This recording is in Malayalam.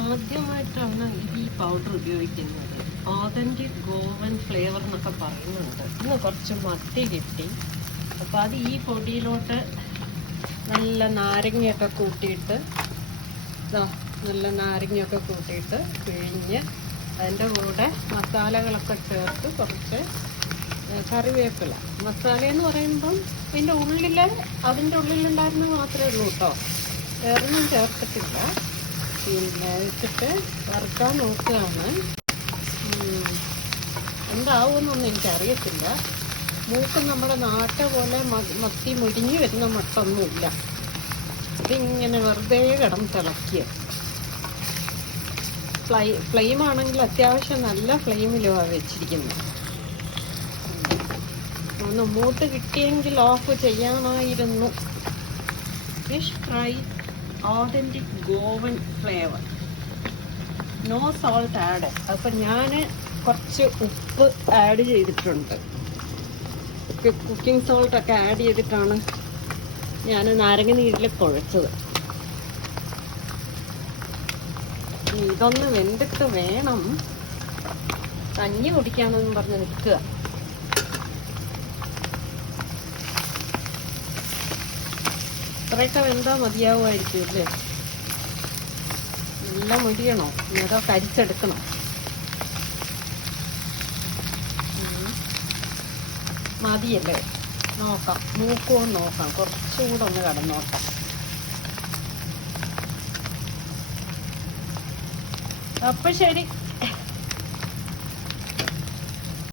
ആദ്യമായിട്ടാണ് ഈ പൗഡർ ഉപയോഗിക്കുന്നത്. ഓതന്റിക് ഗോവൻ ഫ്ലേവർ എന്നൊക്കെ പറയുന്നുണ്ട്. ഇന്ന് കുറച്ച് മത്തി കിട്ടി. അപ്പോൾ അത് ഈ പൊടിയിലോട്ട് നല്ല നാരങ്ങയൊക്കെ കൂട്ടിയിട്ട് പിഴിഞ്ഞ് അതിൻ്റെ കൂടെ മസാലകളൊക്കെ ചേർത്ത് കുറച്ച് കറിവേപ്പില. മസാല എന്ന് പറയുമ്പം അതിൻ്റെ ഉള്ളിലുണ്ടായിരുന്നത് മാത്രമേ ഉള്ളൂ കേട്ടോ, വേറൊന്നും ചേർത്തിട്ടില്ല. പിന്നെ വെച്ചിട്ട് വറുക്കാൻ നോക്കുകയാണ്. എന്താവുമെന്നൊന്നും എനിക്കറിയത്തില്ല. മൂക്ക് നമ്മുടെ നാട്ടെ പോലെ മത്തി മുരിഞ്ഞു വരുന്ന മട്ടൊന്നുമില്ല. ഇതിങ്ങനെ വെറുതെ കിടന്ന് തിളക്കുക. ഫ്ലെയിമാണെങ്കിൽ അത്യാവശ്യം നല്ല ഫ്ലെയിമിലുമാണ് വെച്ചിരിക്കുന്നത്. ഒന്ന് മൂട്ട് കിട്ടിയെങ്കിൽ ഓഫ് ചെയ്യാമായിരുന്നു. Fish fry authentic Goan flavour, no salt add. അപ്പം ഞാൻ കുറച്ച് ഉപ്പ് ആഡ് ചെയ്തിട്ടുണ്ട്. കുക്കിംഗ് സോൾട്ടൊക്കെ ആഡ് ചെയ്തിട്ടാണ് ഞാൻ നാരങ്ങ നീരിൽ കുഴച്ചത്. ഇതൊന്ന് വെന്തിട്ട് വേണം കഞ്ഞി കുടിക്കാമെന്ന് പറഞ്ഞ് നിൽക്കുക. ഇത്രയൊക്കെ വെന്താ മതിയാവുമായിരിക്കും അല്ലേ? നല്ല മുരിയണോ? അതോ കരിച്ചെടുക്കണം? മതിയല്ലേ? നോക്കാം, മൂക്കുമൊന്ന് നോക്കാം, കുറച്ചുകൂടെ ഒന്ന് കടന്നോക്കാം. അപ്പം ശരി.